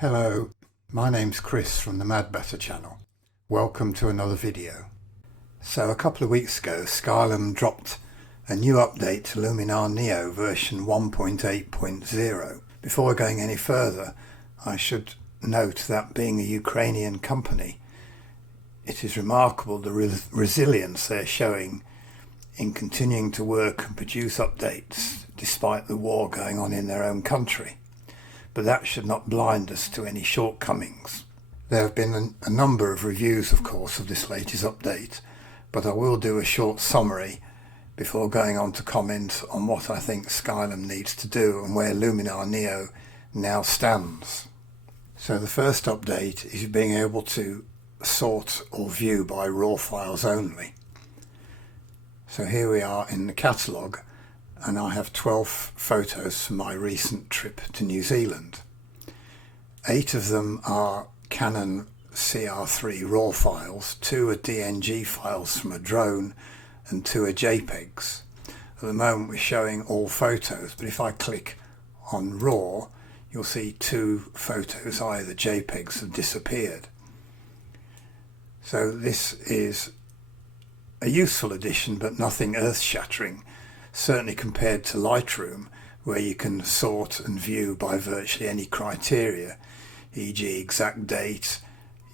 Hello, my name's Chris from the Mad Better channel. Welcome to another video. So a couple of weeks ago Skylum dropped a new update to Luminar Neo version 1.8.0. Before going any further, I should note that being a Ukrainian company, it is remarkable the resilience they're showing in continuing to work and produce updates despite the war going on in their own country. But that should not blind us to any shortcomings. There have been a number of reviews, of course, of this latest update, but I will do a short summary before going on to comment on what I think Skylum needs to do and where Luminar Neo now stands. So the first update is being able to sort or view by raw files only. So here we are in the catalogue, and I have 12 photos from my recent trip to New Zealand. 8 of them are Canon CR3 RAW files, 2 are DNG files from a drone, and 2 are JPEGs. At the moment we're showing all photos, but if I click on RAW, you'll see 2 photos, either JPEGs, have disappeared. So this is a useful addition, but nothing earth-shattering. Certainly compared to Lightroom, where you can sort and view by virtually any criteria, e.g. exact date.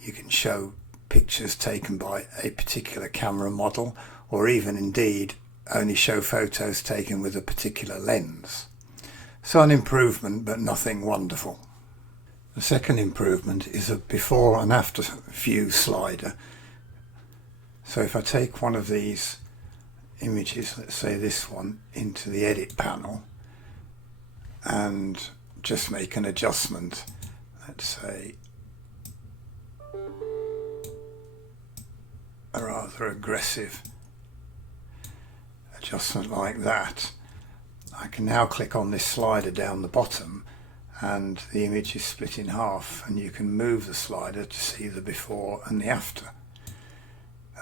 You can show pictures taken by a particular camera model, or even indeed only show photos taken with a particular lens. So an improvement, but nothing wonderful. The second improvement is a before and after view slider. So if I take one of these images, let's say this one, into the edit panel and just make an adjustment, let's say a rather aggressive adjustment like that, I can now click on this slider down the bottom and the image is split in half, and you can move the slider to see the before and the after.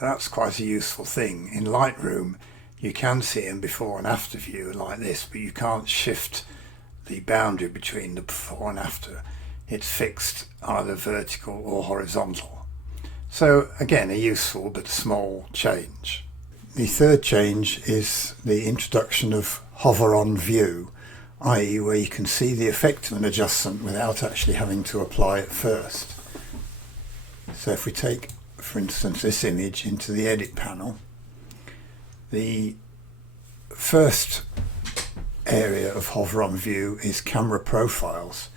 That's quite a useful thing. In Lightroom you can see a before and after view like this, but you can't shift the boundary between the before and after. It's fixed either vertical or horizontal. So again, a useful but small change. The third change is the introduction of hover on view, i.e. where you can see the effect of an adjustment without actually having to apply it first. So if we take, for instance, this image into the edit panel, the first area of hover on view is camera profiles,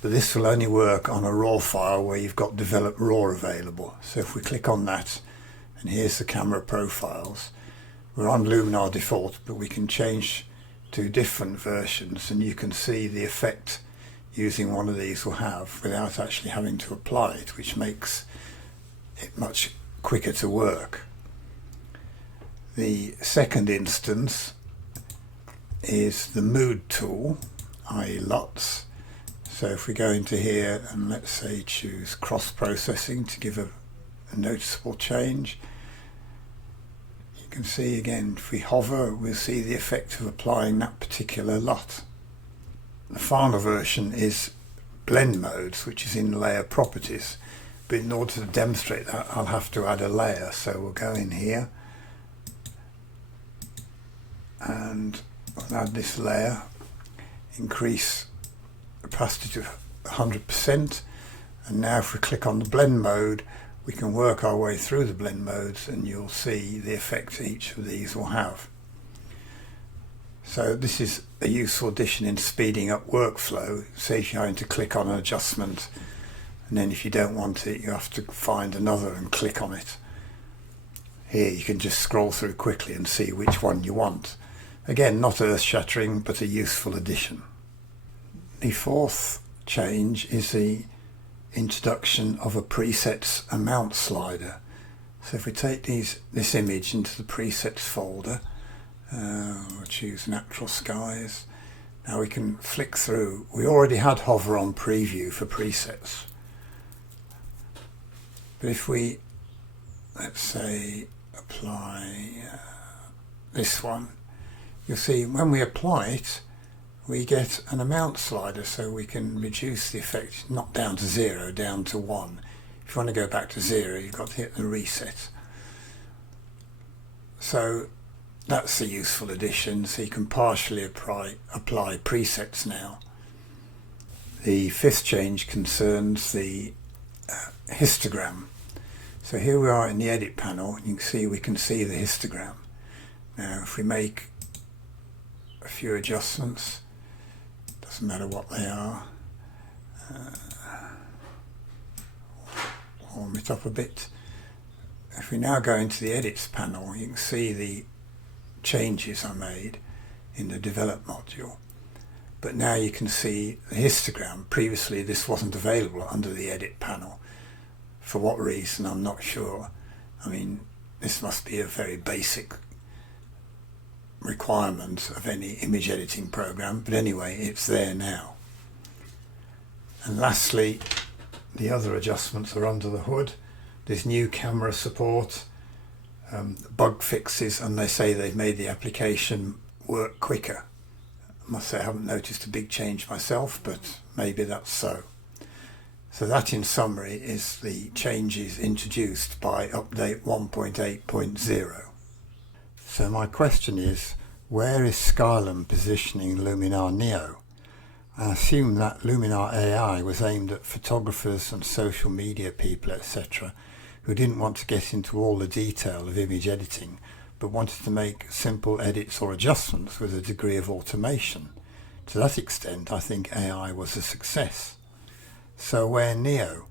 but this will only work on a raw file where you've got developed raw available. So if we click on that, and here's the camera profiles, we're on Luminar default, but we can change to different versions and you can see the effect using one of these will have without actually having to apply it, which makes it much quicker to work. The second instance is the mood tool, i.e. LUTs. So if we go into here and let's say choose cross-processing to give a noticeable change, you can see again if we hover we'll see the effect of applying that particular LUT. The final version is blend modes, which is in layer properties, but in order to demonstrate that I'll have to add a layer. So we'll go in here and I'll add this layer, increase opacity to 100%, and now if we click on the blend mode we can work our way through the blend modes and you'll see the effect each of these will have. So this is a useful addition in speeding up workflow. Say if you're going to click on an adjustment and then if you don't want it you have to find another and click on it. Here you can just scroll through quickly and see which one you want. Again, not earth-shattering, but a useful addition. The fourth change is the introduction of a presets amount slider. So if we take this image into the presets folder, we'll choose natural skies. Now we can flick through. We already had hover on preview for presets. But if we, let's say, apply this one, you'll see when we apply it, we get an amount slider, so we can reduce the effect, not down to 0, down to 1. If you want to go back to 0, you've got to hit the reset. So that's a useful addition, so you can partially apply presets now. The fifth change concerns the histogram. So here we are in the edit panel, and you can see we can see the histogram. Now if we make a few adjustments, doesn't matter what they are, warm it up a bit. If we now go into the edits panel, you can see the changes I made in the develop module. But now you can see the histogram. Previously this wasn't available under the edit panel. For what reason, I'm not sure. I mean, this must be a very basic requirement of any image editing program, but anyway, it's there now. And lastly, the other adjustments are under the hood. There's new camera support, bug fixes, and they say they've made the application work quicker. I must say I haven't noticed a big change myself, but maybe that's so. So that in summary is the changes introduced by update 1.8.0. So my question is, where is Skylum positioning Luminar Neo? I assume that Luminar AI was aimed at photographers and social media people, etc., who didn't want to get into all the detail of image editing, but wanted to make simple edits or adjustments with a degree of automation. To that extent, I think AI was a success. So where Neo?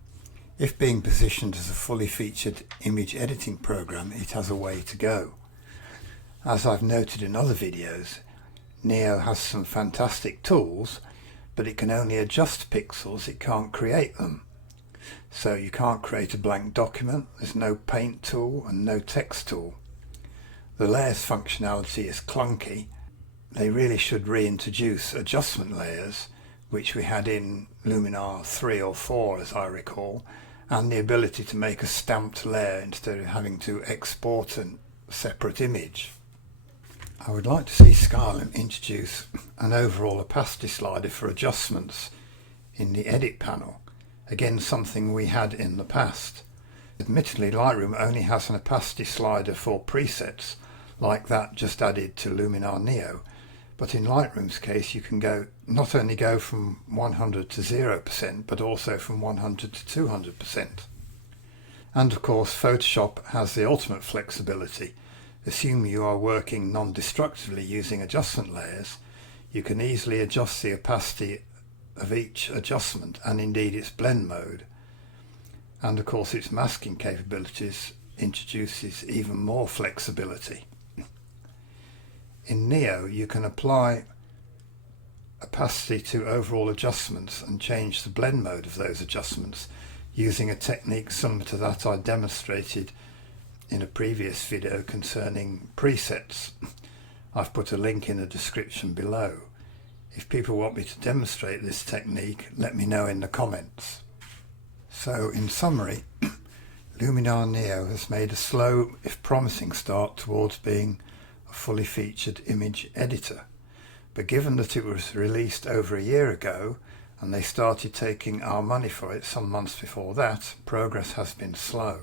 If being positioned as a fully featured image editing program, it has a way to go. As I've noted in other videos, Neo has some fantastic tools, but it can only adjust pixels, it can't create them. So you can't create a blank document, there's no paint tool and no text tool. The layers functionality is clunky. They really should reintroduce adjustment layers, which we had in Luminar 3 or 4 as I recall, and the ability to make a stamped layer instead of having to export a separate image. I would like to see Skylum introduce an overall opacity slider for adjustments in the edit panel, again something we had in the past. Admittedly, Lightroom only has an opacity slider for presets like that just added to Luminar Neo, but in Lightroom's case you can not only go from 100 to 0%, but also from 100 to 200%. And of course Photoshop has the ultimate flexibility. Assume you are working non-destructively using adjustment layers, you can easily adjust the opacity of each adjustment and indeed its blend mode. And of course its masking capabilities introduces even more flexibility. In Neo you can apply opacity to overall adjustments and change the blend mode of those adjustments using a technique similar to that I demonstrated in a previous video concerning presets. I've put a link in the description below. If people want me to demonstrate this technique, let me know in the comments. So in summary, Luminar Neo has made a slow, if promising, start towards being a fully featured image editor. But given that it was released over a year ago and they started taking our money for it some months before that, progress has been slow.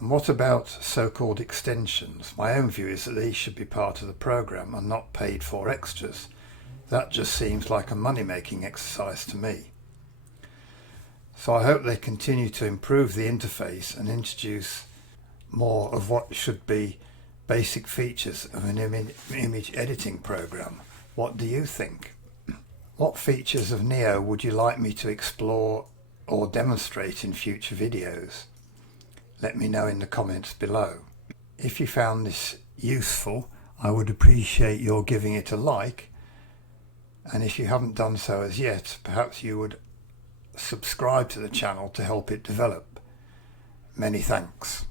And what about so-called extensions? My own view is that these should be part of the program and not paid for extras. That just seems like a money-making exercise to me. So I hope they continue to improve the interface and introduce more of what should be basic features of an image editing program. What do you think? What features of Neo would you like me to explore or demonstrate in future videos? Let me know in the comments below. If you found this useful, I would appreciate your giving it a like, and if you haven't done so as yet, perhaps you would subscribe to the channel to help it develop. Many thanks.